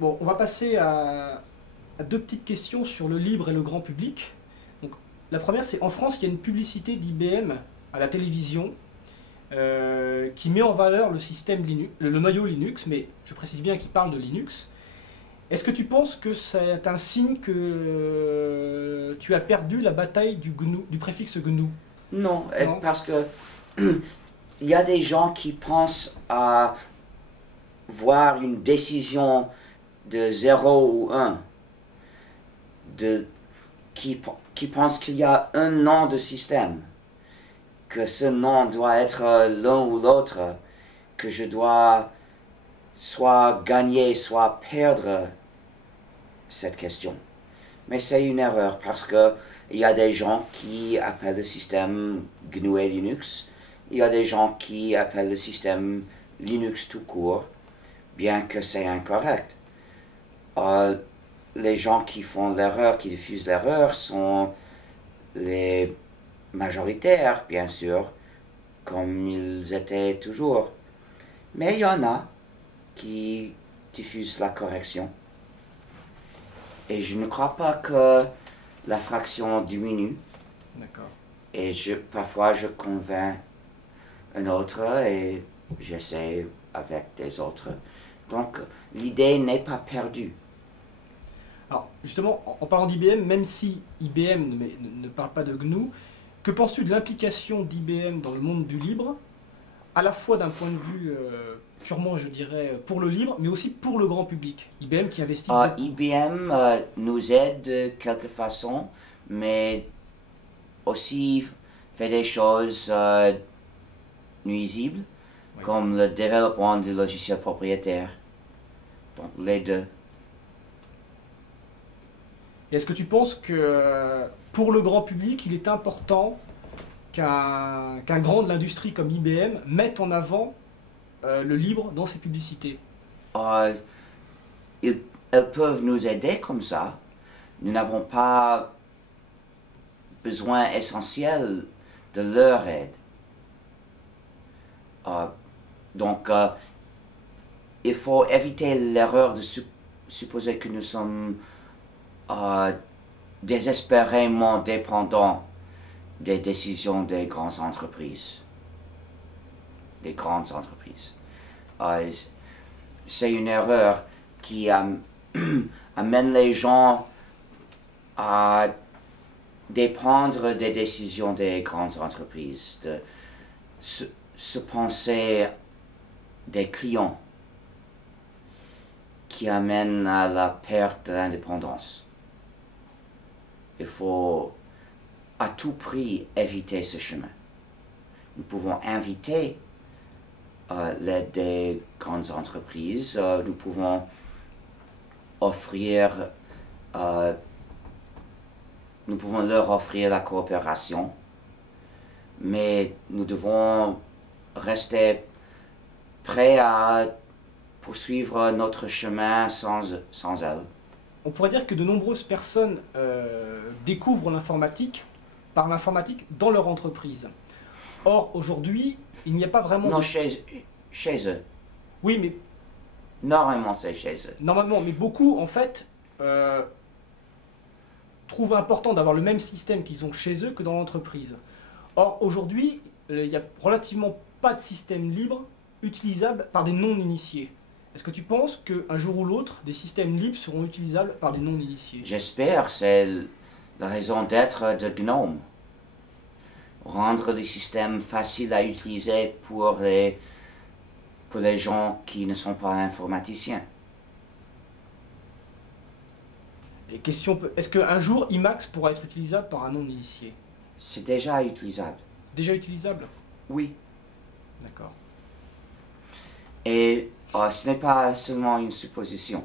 Bon, on va passer à deux petites questions sur le libre et le grand public. Donc, la première, c'est en France, il y a une publicité d'IBM à la télévision qui met en valeur le système Linux, le noyau Linux, mais je précise bien qu'il parle de Linux. Est-ce que tu penses que c'est un signe que tu as perdu la bataille du GNU, du préfixe GNU? Non, Non? parce que il y a des gens qui pensent à voir une décision de zéro ou un, de, qui pensent qu'il y a un nom de système, que ce nom doit être l'un ou l'autre, que je dois soit gagner, soit perdre cette question. Mais c'est une erreur parce que il y a des gens qui appellent le système GNU et Linux. Il y a des gens qui appellent le système Linux tout court, bien que c'est incorrect. Euh, les gens qui font l'erreur, qui diffusent l'erreur, sont les majoritaires, bien sûr, comme ils étaient toujours. Mais il y en a qui diffusent la correction. Et je ne crois pas que la fraction diminue. D'accord. Et parfois je convainc un autre et j'essaie avec des autres. Donc l'idée n'est pas perdue. Alors, justement, en parlant d'IBM, même si IBM ne parle pas de GNU, que penses-tu de l'implication d'IBM dans le monde du libre, à la fois d'un point de vue purement, je dirais, pour le libre, mais aussi pour le grand public? IBM qui investit beaucoup. IBM nous aide de quelque façon, mais aussi fait des choses nuisibles, Oui. comme le développement de logiciels propriétaires. Donc les deux. Et est-ce que tu penses que pour le grand public, il est important qu'un grand de l'industrie comme IBM mette en avant le libre dans ses publicités? Euh, elles peuvent nous aider comme ça. Nous n'avons pas besoin essentiel de leur aide. Euh, donc, il faut éviter l'erreur de supposer que nous sommes euh, désespérément dépendants des décisions des grandes entreprises. Des grandes entreprises. Euh, c'est une erreur qui amène les gens à dépendre des décisions des grandes entreprises, de se penser des clients qui amènent à la perte de l'indépendance. Il faut à tout prix éviter ce chemin. Nous pouvons inviter l'aide des grandes entreprises, nous pouvons offrir, nous pouvons leur offrir la coopération, mais nous devons rester prêts à poursuivre notre chemin sans elle. On pourrait dire que de nombreuses personnes découvrent l'informatique par l'informatique dans leur entreprise. Or, aujourd'hui, il n'y a pas vraiment Non, de... chez eux. Oui, mais Normalement, c'est chez eux. normalement, mais beaucoup, en fait, trouvent important d'avoir le même système qu'ils ont chez eux que dans l'entreprise. Or, aujourd'hui, il n'y a relativement pas de système libre utilisable par des non-initiés. Est-ce que tu penses qu'un jour ou l'autre, des systèmes libres seront utilisables par des non-initiés? J'espère, c'est la raison d'être de GNOME. Rendre les systèmes faciles à utiliser pour les gens qui ne sont pas informaticiens. Et question, est-ce qu'un jour Emacs pourra être utilisable par un non-initié? C'est déjà utilisable. C'est déjà utilisable? Oui. D'accord. Et ce n'est pas seulement une supposition.